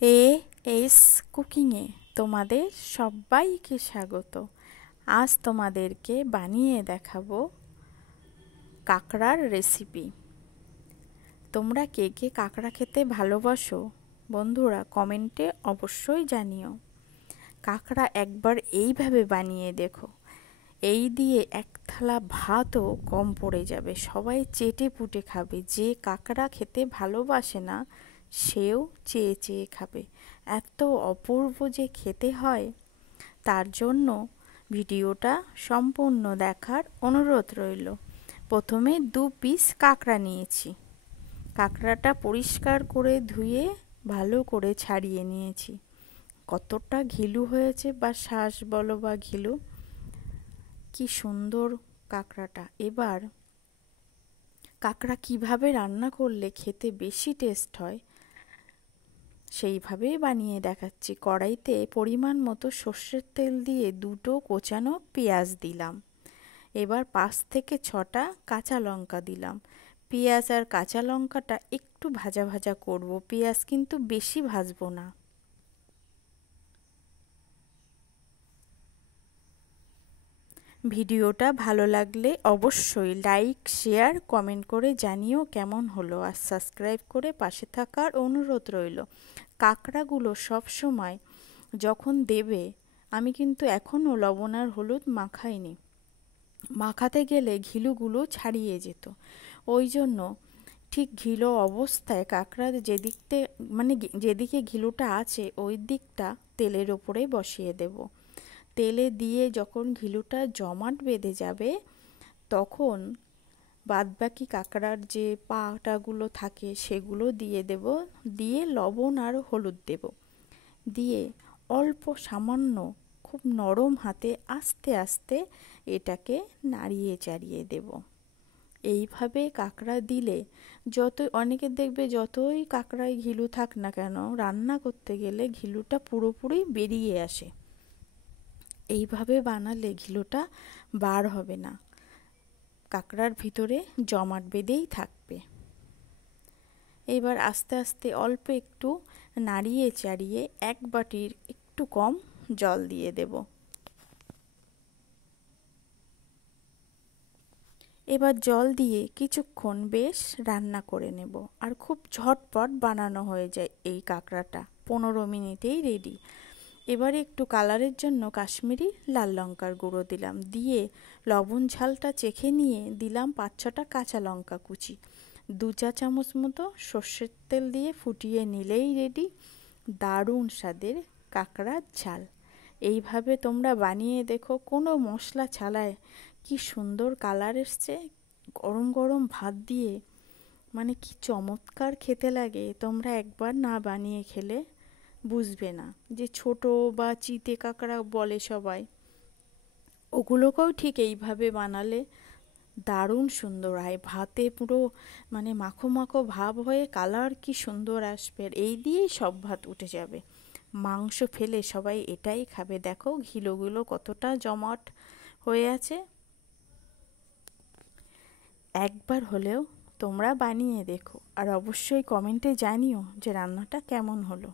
S কুকিংয়ে তোমাদের সবাইকে স্বাগত। আজ তোমাদেরকে বানিয়ে দেখাবো কাঁকড়ার রেসিপি। তোমরা কে কে কাঁকড়া খেতে ভালোবাসো বন্ধুরা, কমেন্টে অবশ্যই জানিও। কাঁকড়া একবার এইভাবে বানিয়ে দেখো, এই দিয়ে এক থালা ভাতও কম পড়ে যাবে। সবাই চেটে পুটে খাবে। যে কাঁকড়া খেতে ভালোবাসে না সেও চেয়ে চেয়ে খাবে। এত অপূর্ব যে খেতে হয়, তার জন্য ভিডিওটা সম্পূর্ণ দেখার অনুরোধ রইল। প্রথমে 2 পিস কাঁকড়া নিয়েছি। কাঁকড়াটা পরিষ্কার করে ধুয়ে ভালো করে ছাড়িয়ে নিয়েছি। কতটা ঘিলু হয়েছে, বা শ্বাস বলো বা ঘিলু, কি সুন্দর কাঁকড়াটা। এবার কাঁকড়া কিভাবে রান্না করলে খেতে বেশি টেস্ট হয় সেইভাবেই বানিয়ে দেখাচ্ছি। কড়াইতে পরিমাণ মতো সর্ষের তেল দিয়ে 2টো কোচানো পেঁয়াজ দিলাম। এবার 5 থেকে 6টা কাঁচা লঙ্কা দিলাম। পেঁয়াজ আর কাঁচা লঙ্কাটা একটু ভাজা ভাজা করব, পেঁয়াজ কিন্তু বেশি ভাজবো না। ভিডিওটা ভালো লাগলে অবশ্যই লাইক, শেয়ার, কমেন্ট করে জানিও কেমন হলো, আর সাবস্ক্রাইব করে পাশে থাকার অনুরোধ রইল। কাঁকড়াগুলো সব সময় যখন দেবে, আমি কিন্তু এখনও লবণ আর হলুদ মাখাইনি। মাখাতে গেলে ঘিলুগুলো ছাড়িয়ে যেত। ওই জন্য ঠিক ঘিলো অবস্থায় কাঁকড়া যেদিকতে যেদিকে ঘিলুটা আছে ওই দিকটা তেলের ওপরে বসিয়ে দেব। তেলে দিয়ে যখন ঘিলুটা জমাট বেঁধে যাবে, তখন বাদবাকি কাঁকড়ার যে পাটাগুলো থাকে সেগুলো দিয়ে দেব। দিয়ে লবণ আর হলুদ দেব। দিয়ে অল্প সামান্য খুব নরম হাতে আস্তে আস্তে এটাকে নাড়িয়ে চাড়িয়ে দেব। এইভাবে কাঁকড়া দিলে অনেকে দেখবে যতই কাঁকড়ায় ঘিলু থাক না কেন, রান্না করতে গেলে ঘিলুটা পুরোপুরি বেরিয়ে আসে। এইভাবে বানালে ঘিলুটা বার হবে না, কাঁকড়ার ভিতরে জমাট বেঁধেই থাকবে। এবার আস্তে আস্তে অল্প একটু নাড়িয়ে চাড়িয়ে 1 বাটির একটু কম জল দিয়ে দেব। এবার জল দিয়ে কিছুক্ষণ বেশ রান্না করে নেব। আর খুব ঝটপট বানানো হয়ে যায় এই কাঁকড়াটা, 15 মিনিটেই রেডি। এবারে একটু কালারের জন্য কাশ্মীরি লাল লঙ্কার গুঁড়ো দিলাম। দিয়ে লবণ ঝালটা চেখে নিয়ে দিলাম 5-6টা কাঁচা লঙ্কা কুচি। 2 চা চামচ মতো সর্ষের তেল দিয়ে ফুটিয়ে নিলেই রেডি দারুণ স্বাদের কাঁকড়ার ঝাল। এইভাবে তোমরা বানিয়ে দেখো, কোনো মশলা ছাড়াই কি সুন্দর কালার এসছে। গরম গরম ভাত দিয়ে কি চমৎকার খেতে লাগে। তোমরা একবার না বানিয়ে খেলে বুঝবে না। যে ছোট বা চিতে কাঁকড়া বলে সবাই, ওগুলোকেও ঠিক এইভাবে বানালে দারুণ সুন্দর হয়। ভাতে পুরো মাখো মাখো ভাব হয়ে কালার কি সুন্দর আসবে। এই দিয়েই সব ভাত উঠে যাবে। মাংস ফেলে সবাই এটাই খাবে। দেখো ঘিলোগুলো কতটা জমাট হয়ে আছে। একবার হলেও তোমরা বানিয়ে দেখো, আর অবশ্যই কমেন্টে জানিও যে রান্নাটা কেমন হলো।